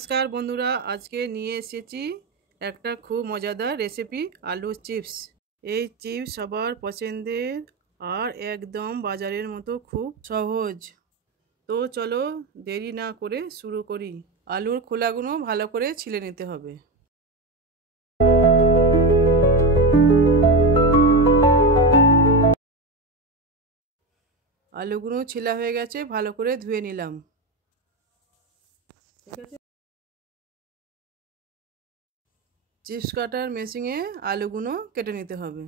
নমস্কার বন্ধুরা, আজকে নিয়ে এসেছি একটা খুব মজাদার রেসিপি আলু চিপস। এই চিপস সবার পছন্দের আর একদম বাজারের মতো খুব সহজ। তো চলো দেরি না করে শুরু করি। আলুর খোলাগুলো ভালো করে ছিলে নিতে হবে। আলুগুলো ছিলা হয়ে গেছে, ভালো করে ধুয়ে নিলাম। ঠিক আছে, চিপস কাটার মেশিনে আলুগুলো কেটে নিতে হবে।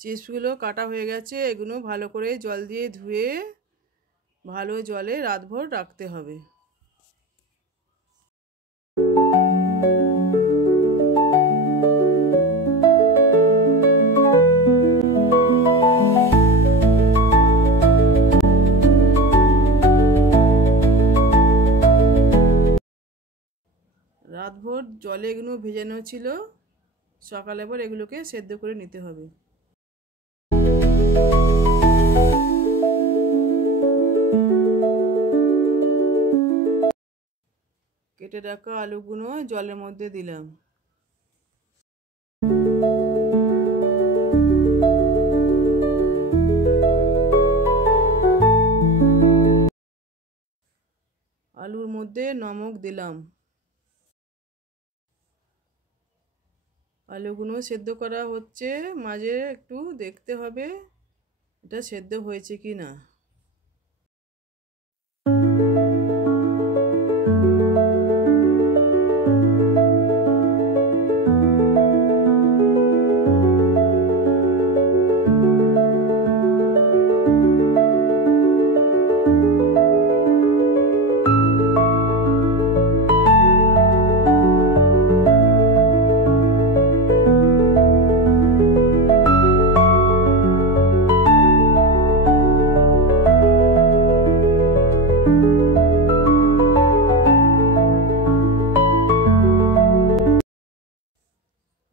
চিপসগুলো কাটা হয়ে গেছে, এগুলো ভালো করে জল দিয়ে ধুয়ে ভালো জলে রাতভর রাখতে হবে। রাতভর জলে এগুলো ভেজানো ছিল, সকালে পর এগুলোকে সেদ্ধ করে নিতে হবে। কেটে রাখা আলুগুলো জলের মধ্যে দিলাম। আলুর মধ্যে নমক দিলাম। আলুগুলো সেদ্ধ করা হচ্ছে, মাঝে একটু দেখতে হবে এটা সেদ্ধ হয়েছে কি না।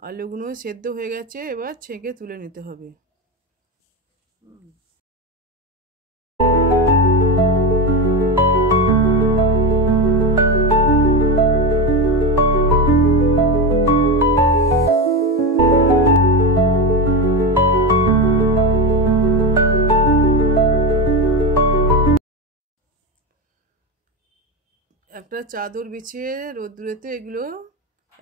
আলুগুলো সেদ্ধ হয়ে গেছে, এবার ছেঁকে তুলে নিতে হবে। একটা চাদর বিছিয়ে রোদ্দুরেতে এগুলো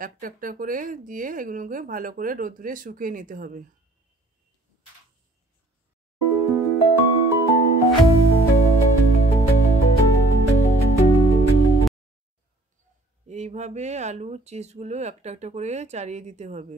একটা একটা করে দিয়ে এগুলোকে ভালো করে রোদ্দুরে শুকিয়ে নিতে হবে। এইভাবে আলুর চিপসগুলো একটা একটা করে চাড়িয়ে দিতে হবে।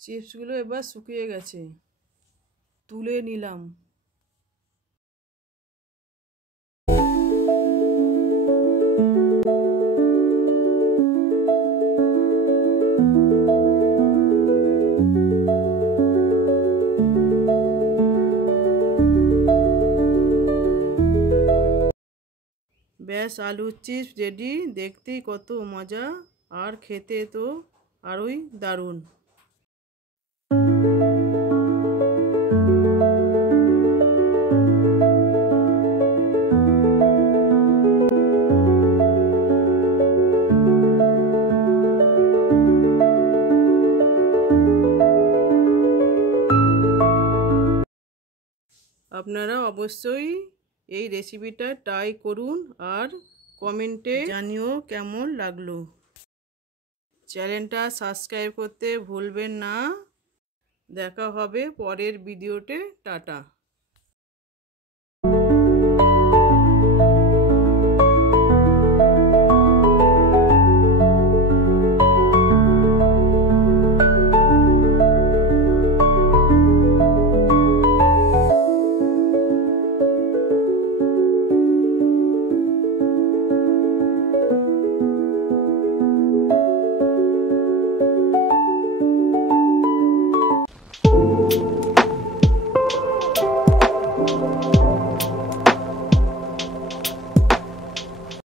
চিপসগুলো এবার শুকিয়ে গেছে, তুলে নিলাম। ব্যাস, আলুর চিপস রেডি। দেখতেই কত মজা, আর খেতে তো আরোই দারুণ। আপনারা অবশ্যই এই রেসিপিটা ট্রাই করুন আর কমেন্টে জানিও কেমন লাগলো। চ্যানেলটা সাবস্ক্রাইব করতে ভুলবেন না। দেখা হবে পরের ভিডিওতে। টাটা।